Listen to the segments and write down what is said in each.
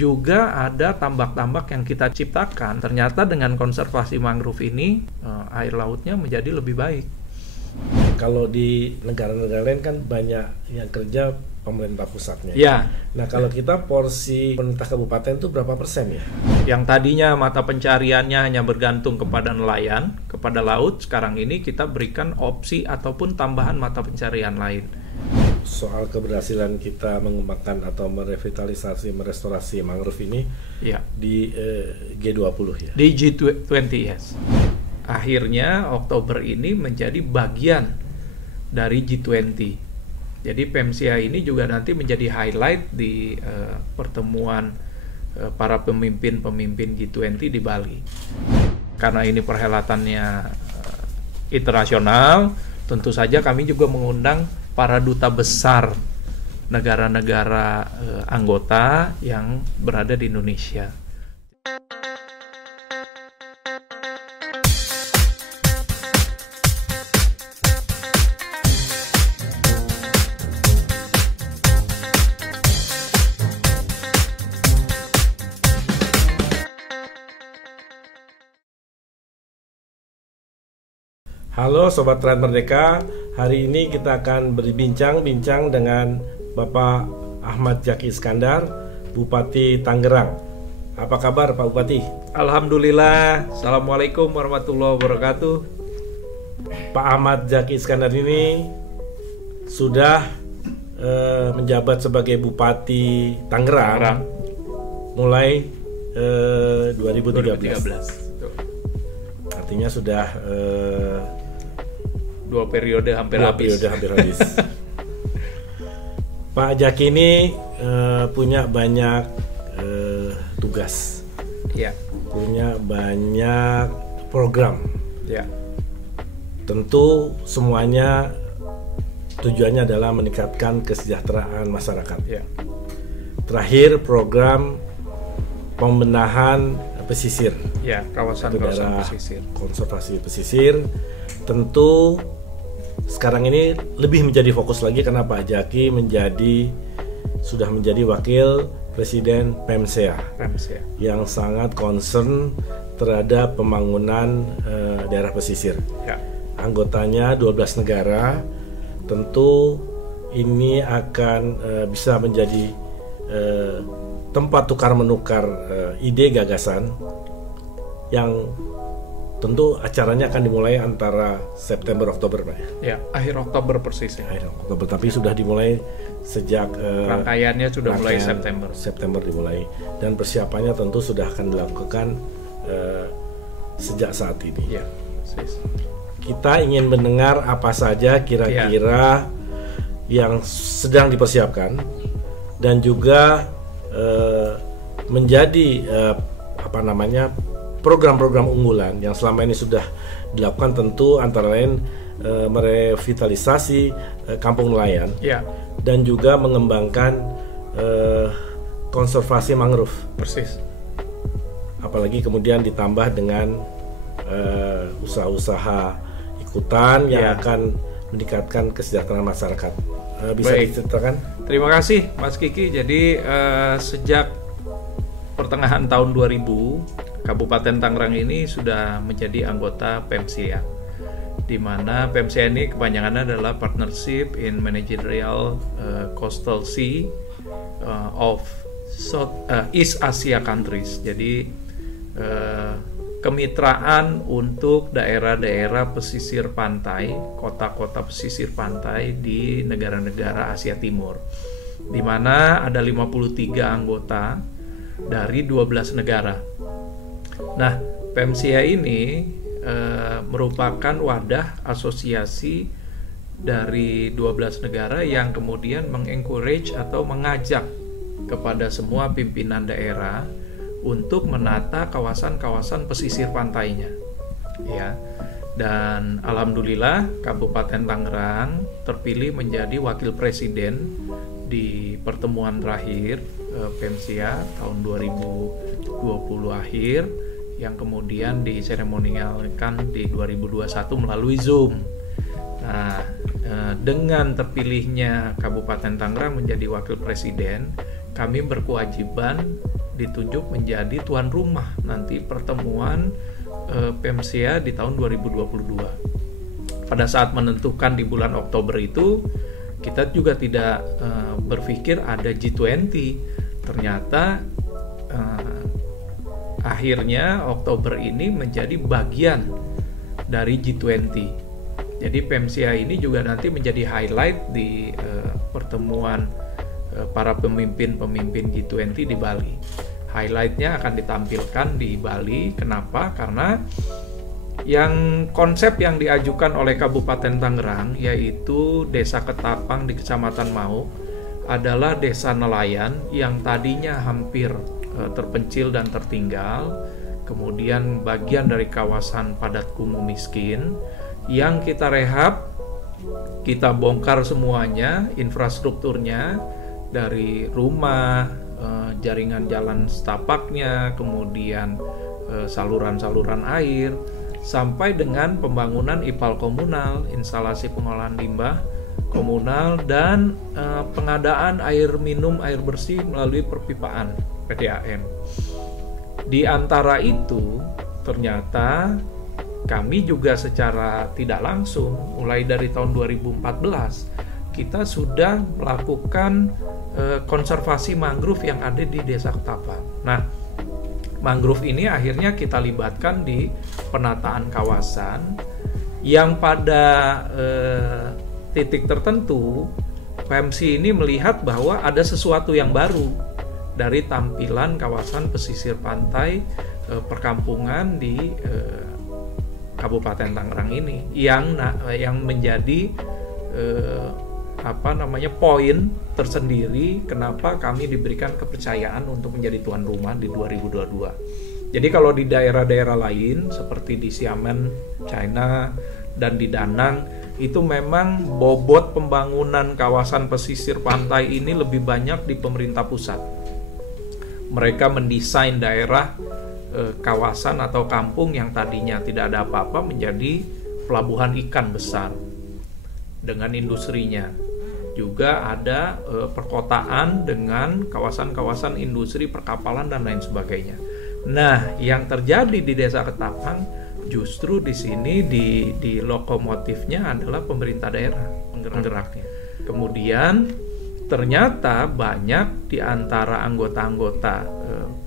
juga ada tambak-tambak yang kita ciptakan. Ternyata dengan konservasi mangrove ini air lautnya menjadi lebih baik. Kalau di negara-negara lain kan banyak yang kerja pemerintah pusatnya. Ya. Nah, kalau kita porsi pemerintah kabupaten itu berapa persen ya? Yang tadinya mata pencariannya hanya bergantung kepada nelayan, kepada laut, sekarang ini kita berikan opsi ataupun tambahan mata pencarian lain. Soal keberhasilan kita mengembangkan atau merevitalisasi, merestorasi mangrove ini Ya. di G20 ya? Di G20, yes. Akhirnya Oktober ini menjadi bagian dari G20. Jadi PEMSIA ini juga nanti menjadi highlight di pertemuan para pemimpin-pemimpin G20 di Bali. Karena ini perhelatannya internasional, tentu saja kami juga mengundang para duta besar negara-negara anggota yang berada di Indonesia. Halo Sobat Trade Merdeka, hari ini kita akan berbincang-bincang dengan Bapak Ahmad Zaki Iskandar, Bupati Tangerang. Apa kabar Pak Bupati? Alhamdulillah, Assalamualaikum warahmatullahi wabarakatuh. Pak Ahmad Zaki Iskandar ini sudah menjabat sebagai Bupati Tangerang mulai 2013. Artinya sudah dua periode hampir habis. Pak Zaki ini punya banyak tugas, ya. Punya banyak program. Ya. Tentu semuanya tujuannya adalah meningkatkan kesejahteraan masyarakat. Ya. Terakhir program pembenahan pesisir. Ya, kawasan-kawasan pesisir. Konservasi pesisir. Tentu sekarang ini lebih menjadi fokus lagi karena Pak Zaki sudah menjadi wakil presiden PEMSIA yang sangat concern terhadap pembangunan daerah pesisir. Ya. Anggotanya 12 negara. Tentu ini akan bisa menjadi tempat tukar menukar ide gagasan yang tentu acaranya akan dimulai antara September Oktober Pak. Ya, akhir Oktober persis. Akhir Oktober, tapi sudah dimulai sejak rangkaiannya sudah mulai September dimulai, dan persiapannya tentu sudah akan dilakukan sejak saat ini. Ya, persis. Kita ingin mendengar apa saja kira-kira yang sedang dipersiapkan dan juga menjadi program-program unggulan yang selama ini sudah dilakukan, tentu antara lain merevitalisasi kampung nelayan, ya, dan juga mengembangkan konservasi mangrove. Persis. Apalagi kemudian ditambah dengan usaha-usaha ikutan yang akan meningkatkan kesejahteraan masyarakat. Bisa diceritakan? Terima kasih Mas Kiki. Jadi sejak pertengahan tahun 2000 Kabupaten Tangerang ini sudah menjadi anggota PEMSIA, di mana PEMSIA ini kepanjangannya adalah Partnership in Managerial Coastal Sea of East Asia Countries. Jadi kemitraan untuk daerah-daerah pesisir pantai, kota-kota pesisir pantai di negara-negara Asia Timur, di mana ada 53 anggota dari 12 negara. Nah, PEMSIA ini merupakan wadah asosiasi dari 12 negara yang kemudian mengencourage atau mengajak kepada semua pimpinan daerah untuk menata kawasan-kawasan pesisir pantainya. Ya. Dan alhamdulillah Kabupaten Tangerang terpilih menjadi wakil presiden di pertemuan terakhir PEMSIA tahun 2020 akhir, yang kemudian diseremonialkan di 2021 melalui Zoom. Nah, dengan terpilihnya Kabupaten Tangerang menjadi wakil presiden, kami berkewajiban ditunjuk menjadi tuan rumah nanti pertemuan PEMSIA di tahun 2022. Pada saat menentukan di bulan Oktober itu, kita juga tidak berpikir ada G20. Ternyata akhirnya Oktober ini menjadi bagian dari G20. Jadi PEMSIA ini juga nanti menjadi highlight di pertemuan para pemimpin G20 di Bali. Highlightnya akan ditampilkan di Bali. Kenapa? Karena yang konsep yang diajukan oleh Kabupaten Tangerang, yaitu Desa Ketapang di Kecamatan Mau, adalah desa nelayan yang tadinya hampir terpencil dan tertinggal, kemudian bagian dari kawasan padat kumuh miskin, yang kita rehab, kita bongkar semuanya, infrastrukturnya, dari rumah, jaringan jalan setapaknya, kemudian saluran-saluran air, sampai dengan pembangunan IPAL komunal, instalasi pengolahan limbah komunal, dan pengadaan air minum, air bersih melalui perpipaan PDAM. Di antara itu, ternyata kami juga secara tidak langsung, mulai dari tahun 2014, kita sudah melakukan konservasi mangrove yang ada di Desa Ketapang. Nah, mangrove ini akhirnya kita libatkan di penataan kawasan yang pada titik tertentu PEMSI ini melihat bahwa ada sesuatu yang baru dari tampilan kawasan pesisir pantai perkampungan di Kabupaten Tangerang ini, yang menjadi poin tersendiri kenapa kami diberikan kepercayaan untuk menjadi tuan rumah di 2022. Jadi kalau di daerah-daerah lain seperti di Xiamen, China, dan di Danang, itu memang bobot pembangunan kawasan pesisir pantai ini lebih banyak di pemerintah pusat. Mereka mendesain daerah kawasan atau kampung yang tadinya tidak ada apa-apa menjadi pelabuhan ikan besar dengan industrinya. Juga ada perkotaan dengan kawasan-kawasan industri perkapalan dan lain sebagainya. Nah, yang terjadi di Desa Ketapang justru di sini di lokomotifnya adalah pemerintah daerah penggeraknya. Kemudian ternyata banyak di antara anggota-anggota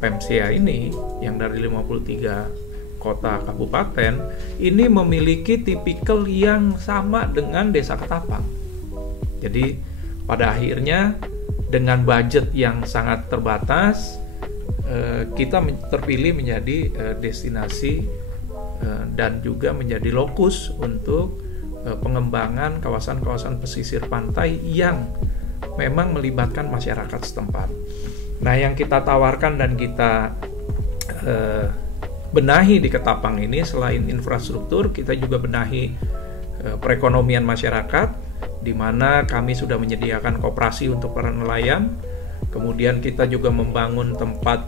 PEMSIA ini yang dari 53 kota kabupaten ini memiliki tipikal yang sama dengan Desa Ketapang. Jadi pada akhirnya dengan budget yang sangat terbatas, kita terpilih menjadi destinasi dan juga menjadi lokus untuk pengembangan kawasan-kawasan pesisir pantai yang memang melibatkan masyarakat setempat. Nah, yang kita tawarkan dan kita benahi di Ketapang ini, selain infrastruktur, kita juga benahi perekonomian masyarakat, di mana kami sudah menyediakan koperasi untuk para nelayan. Kemudian kita juga membangun tempat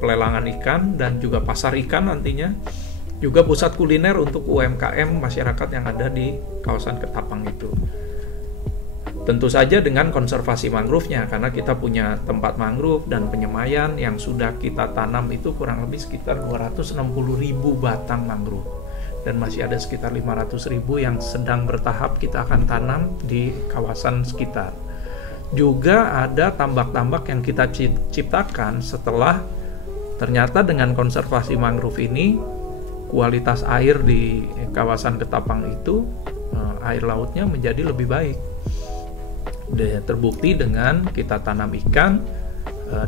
pelelangan ikan dan juga pasar ikan nantinya. Juga pusat kuliner untuk UMKM masyarakat yang ada di kawasan Ketapang itu. Tentu saja dengan konservasi mangrove-nya, karena kita punya tempat mangrove dan penyemaian yang sudah kita tanam itu kurang lebih sekitar 260.000 batang mangrove. Dan masih ada sekitar 500.000 yang sedang bertahap kita akan tanam di kawasan sekitar. Juga ada tambak-tambak yang kita ciptakan setelah ternyata dengan konservasi mangrove ini, kualitas air di kawasan Ketapang itu, air lautnya menjadi lebih baik. Terbukti dengan kita tanam ikan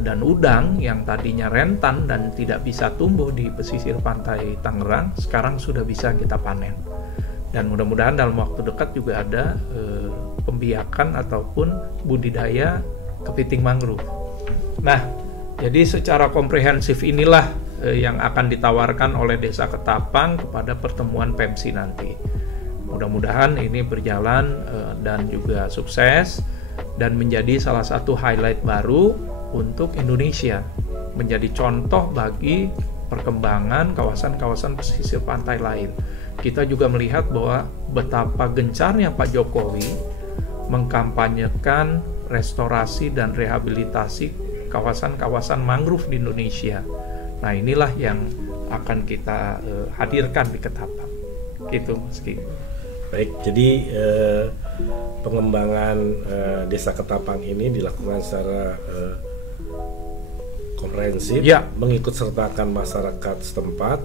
dan udang yang tadinya rentan dan tidak bisa tumbuh di pesisir pantai Tangerang, sekarang sudah bisa kita panen. Dan mudah-mudahan dalam waktu dekat juga ada pembiakan ataupun budidaya kepiting mangrove. Nah, jadi secara komprehensif inilah yang akan ditawarkan oleh Desa Ketapang kepada pertemuan PEMSI nanti. Mudah-mudahan ini berjalan dan juga sukses dan menjadi salah satu highlight baru untuk Indonesia, menjadi contoh bagi perkembangan kawasan-kawasan pesisir pantai lain. Kita juga melihat bahwa betapa gencarnya Pak Jokowi mengkampanyekan restorasi dan rehabilitasi kawasan-kawasan mangrove di Indonesia. Nah, inilah yang akan kita hadirkan di Ketapang. Gitu, Mas Ki. Baik, jadi pengembangan Desa Ketapang ini dilakukan secara komprehensif, mengikut sertakan masyarakat setempat,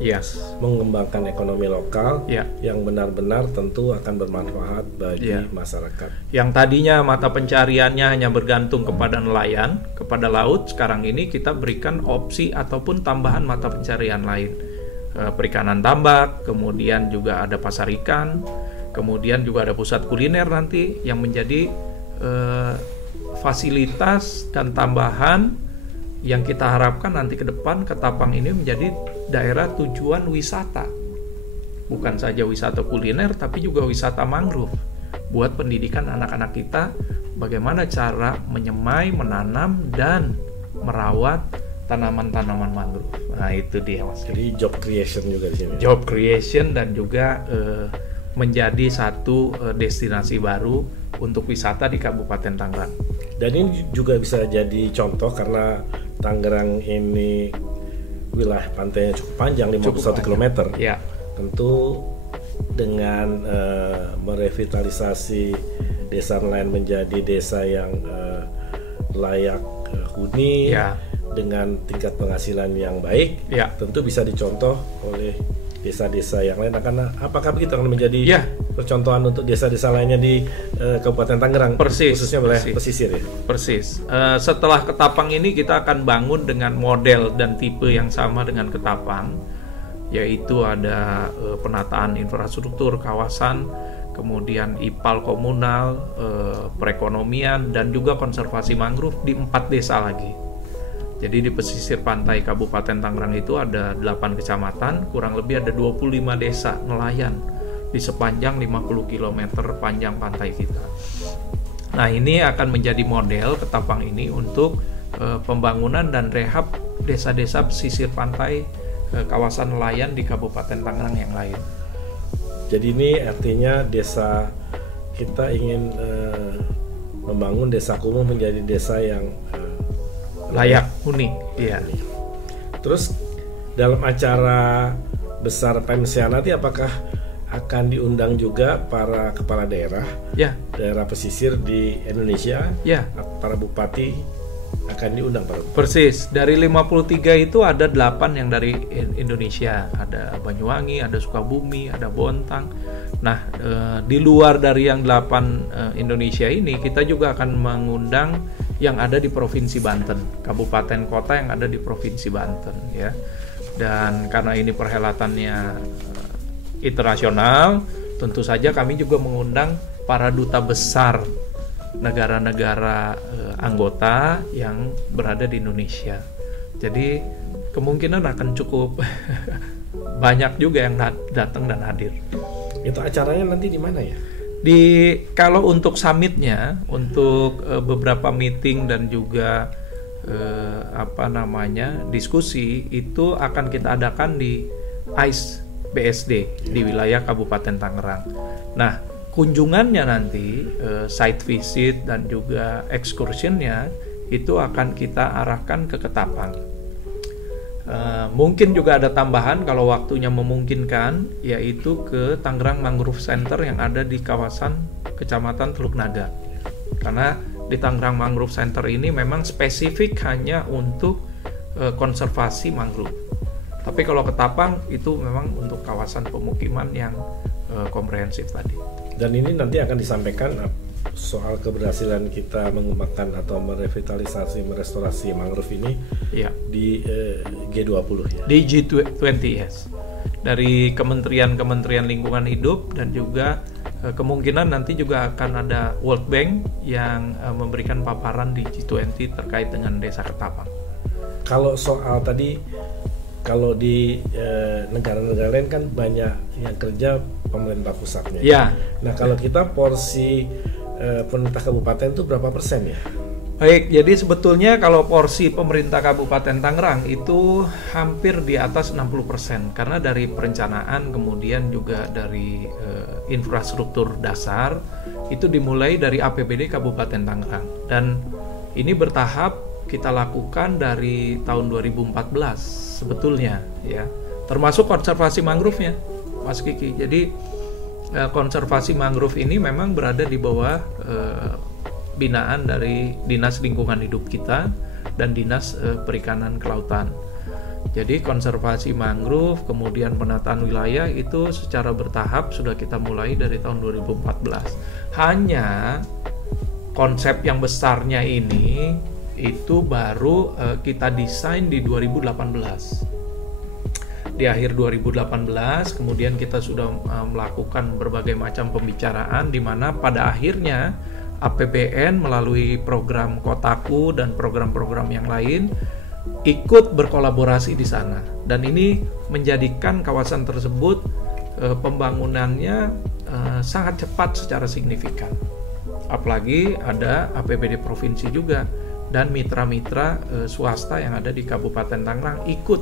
mengembangkan ekonomi lokal yang benar-benar tentu akan bermanfaat bagi masyarakat. Yang tadinya mata pencariannya hanya bergantung kepada nelayan, kepada laut, sekarang ini kita berikan opsi ataupun tambahan mata pencarian lain. Perikanan tambak, kemudian juga ada pasar ikan, kemudian juga ada pusat kuliner nanti yang menjadi fasilitas dan tambahan yang kita harapkan nanti ke depan Ketapang ini menjadi daerah tujuan wisata. Bukan saja wisata kuliner, tapi juga wisata mangrove. Buat pendidikan anak-anak kita, bagaimana cara menyemai, menanam, dan merawat tanaman-tanaman mangrove. Nah, itu dia, Mas. Jadi job creation juga di sini. Job creation dan juga menjadi satu destinasi baru untuk wisata di Kabupaten Tangerang. Dan ini juga bisa jadi contoh karena Tangerang ini wilayah pantainya cukup panjang, 51 km. Ya. Tentu dengan merevitalisasi desa nelayan menjadi desa yang layak huni, dengan tingkat penghasilan yang baik, tentu bisa dicontoh oleh desa-desa yang lain. Karena apakah begitu akan menjadi percontohan untuk desa-desa lainnya di Kabupaten Tangerang, khususnya wilayah pesisir ya? Persis. Setelah Ketapang ini kita akan bangun dengan model dan tipe yang sama dengan Ketapang, yaitu ada penataan infrastruktur kawasan, kemudian IPAL komunal, perekonomian, dan juga konservasi mangrove di 4 desa lagi. Jadi di pesisir pantai Kabupaten Tangerang itu ada 8 kecamatan, kurang lebih ada 25 desa nelayan di sepanjang 50 km panjang pantai kita. Nah, ini akan menjadi model Ketapang ini untuk pembangunan dan rehab desa-desa pesisir pantai kawasan nelayan di Kabupaten Tangerang yang lain. Jadi ini artinya desa kita ingin membangun desa kumuh menjadi desa yang layak huni. Terus dalam acara besar PEMSIA nanti apakah akan diundang juga para kepala daerah daerah pesisir di Indonesia? Para bupati akan diundang, Pak? Persis, dari 53 itu ada 8 yang dari Indonesia, ada Banyuwangi, ada Sukabumi, ada Bontang. Nah, di luar dari yang 8 Indonesia ini, kita juga akan mengundang yang ada di Provinsi Banten, kabupaten kota yang ada di Provinsi Banten, ya. Dan karena ini perhelatannya internasional, tentu saja kami juga mengundang para duta besar negara-negara anggota yang berada di Indonesia. Jadi kemungkinan akan cukup banyak juga yang datang dan hadir. Itu acaranya nanti di mana ya? Kalau untuk summitnya, untuk beberapa meeting dan juga diskusi itu akan kita adakan di AIS BSD di wilayah Kabupaten Tangerang. Nah, kunjungannya nanti site visit dan juga excursionnya itu akan kita arahkan ke Ketapang. Mungkin juga ada tambahan kalau waktunya memungkinkan, yaitu ke Tangerang Mangrove Center yang ada di kawasan Kecamatan Teluk Naga. Karena di Tangerang Mangrove Center ini memang spesifik hanya untuk konservasi mangrove. Tapi kalau Ketapang itu memang untuk kawasan pemukiman yang komprehensif tadi. Dan ini nanti akan disampaikan soal keberhasilan kita mengembangkan atau merevitalisasi, merestorasi mangrove ini di G20 ya? Di G20, yes. Dari Kementerian Lingkungan Hidup dan juga kemungkinan nanti juga akan ada World Bank yang memberikan paparan di G20 terkait dengan Desa Ketapang. Kalau soal tadi, kalau di negara-negara lain kan banyak yang kerja pemerintah pusatnya. Nah, kalau kita porsi pemerintah kabupaten itu berapa persen ya? Baik, jadi sebetulnya kalau porsi pemerintah Kabupaten Tangerang itu hampir di atas 60%, karena dari perencanaan kemudian juga dari infrastruktur dasar itu dimulai dari APBD Kabupaten Tangerang, dan ini bertahap kita lakukan dari tahun 2014 sebetulnya ya, termasuk konservasi mangrove-nya, Mas Kiki. Jadi konservasi mangrove ini memang berada di bawah binaan dari Dinas Lingkungan Hidup kita dan Dinas Perikanan Kelautan. Jadi konservasi mangrove, kemudian penataan wilayah itu secara bertahap sudah kita mulai dari tahun 2014. Hanya konsep yang besarnya ini itu baru kita desain di 2018. Di akhir 2018 kemudian kita sudah melakukan berbagai macam pembicaraan, di mana pada akhirnya APBN melalui program Kotaku dan program-program yang lain ikut berkolaborasi di sana, dan ini menjadikan kawasan tersebut pembangunannya sangat cepat secara signifikan. Apalagi ada APBD provinsi juga dan mitra-mitra swasta yang ada di Kabupaten Tangerang ikut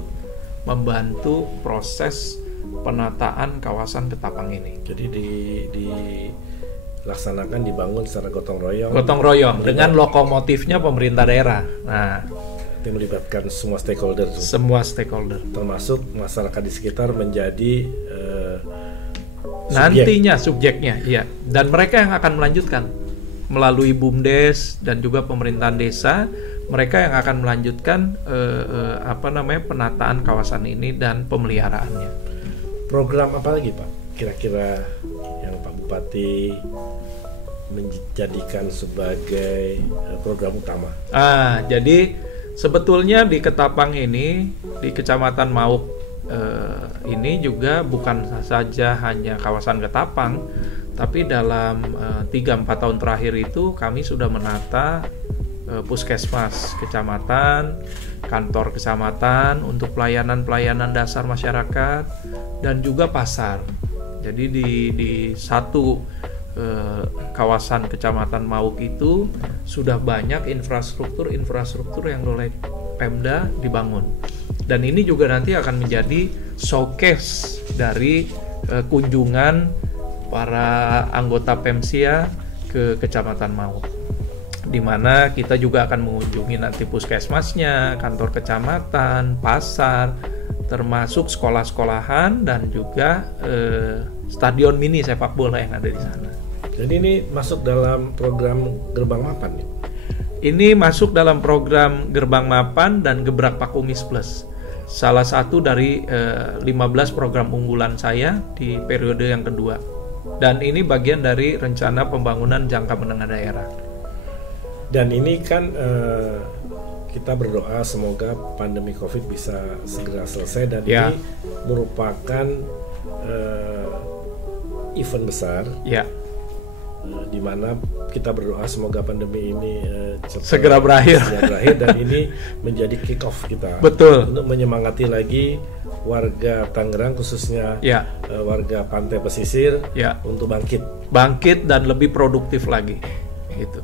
membantu proses penataan kawasan Ketapang ini. Jadi dilaksanakan, dibangun secara gotong royong. Gotong royong dengan lokomotifnya pemerintah daerah. Nah, yang melibatkan semua stakeholder. Semua stakeholder, termasuk masyarakat di sekitar menjadi nantinya subjeknya, ya. Dan mereka yang akan melanjutkan melalui BUMDes dan juga pemerintahan desa, mereka yang akan melanjutkan penataan kawasan ini dan pemeliharaannya. Program apa lagi, Pak? Kira-kira yang Pak Bupati menjadikan sebagai program utama? Jadi sebetulnya di Ketapang ini, di Kecamatan Mauk ini juga bukan saja hanya kawasan Ketapang, tapi dalam 3-4 tahun terakhir itu kami sudah menata puskesmas kecamatan, kantor kecamatan untuk pelayanan-pelayanan dasar masyarakat, dan juga pasar. Jadi di satu kawasan Kecamatan Mauk itu sudah banyak infrastruktur yang oleh Pemda dibangun, dan ini juga nanti akan menjadi showcase dari kunjungan para anggota Pemsia ke Kecamatan Mauk, di mana kita juga akan mengunjungi nanti puskesmasnya, kantor kecamatan, pasar, termasuk sekolah-sekolahan dan juga stadion mini sepak bola yang ada di sana. Jadi ini masuk dalam program Gerbang Mapan nih? Ini masuk dalam program Gerbang Mapan dan Gebrak Pakumis Plus. Salah satu dari 15 program unggulan saya di periode yang kedua. Dan ini bagian dari rencana pembangunan jangka menengah daerah. Dan ini kan kita berdoa semoga pandemi COVID bisa segera selesai, dan ini merupakan event besar. Ya. Di mana kita berdoa semoga pandemi ini segera berakhir dan ini menjadi kick off kita. Betul. Untuk menyemangati lagi warga Tangerang, khususnya warga pantai pesisir untuk bangkit dan lebih produktif lagi. Gitu.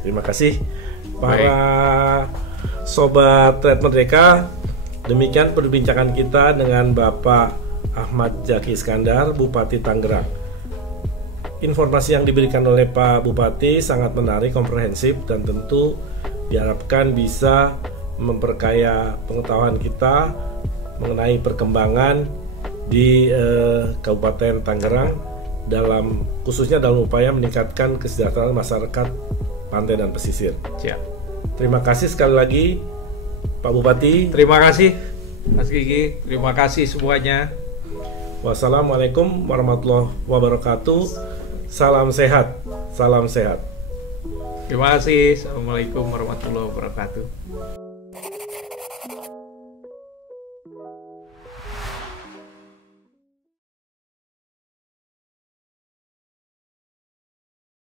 Terima kasih para sobat Trade Merdeka. Demikian perbincangan kita dengan Bapak Ahmad Jaki Iskandar, Bupati Tangerang. Informasi yang diberikan oleh Pak Bupati sangat menarik, komprehensif, dan tentu diharapkan bisa memperkaya pengetahuan kita mengenai perkembangan di Kabupaten Tangerang, khususnya dalam upaya meningkatkan kesejahteraan masyarakat pantai dan pesisir. Terima kasih sekali lagi Pak Bupati. Terima kasih Mas Gigi, terima kasih semuanya. Wassalamualaikum warahmatullahi wabarakatuh. Salam sehat, salam sehat. Terima kasih. Assalamualaikum warahmatullahi wabarakatuh.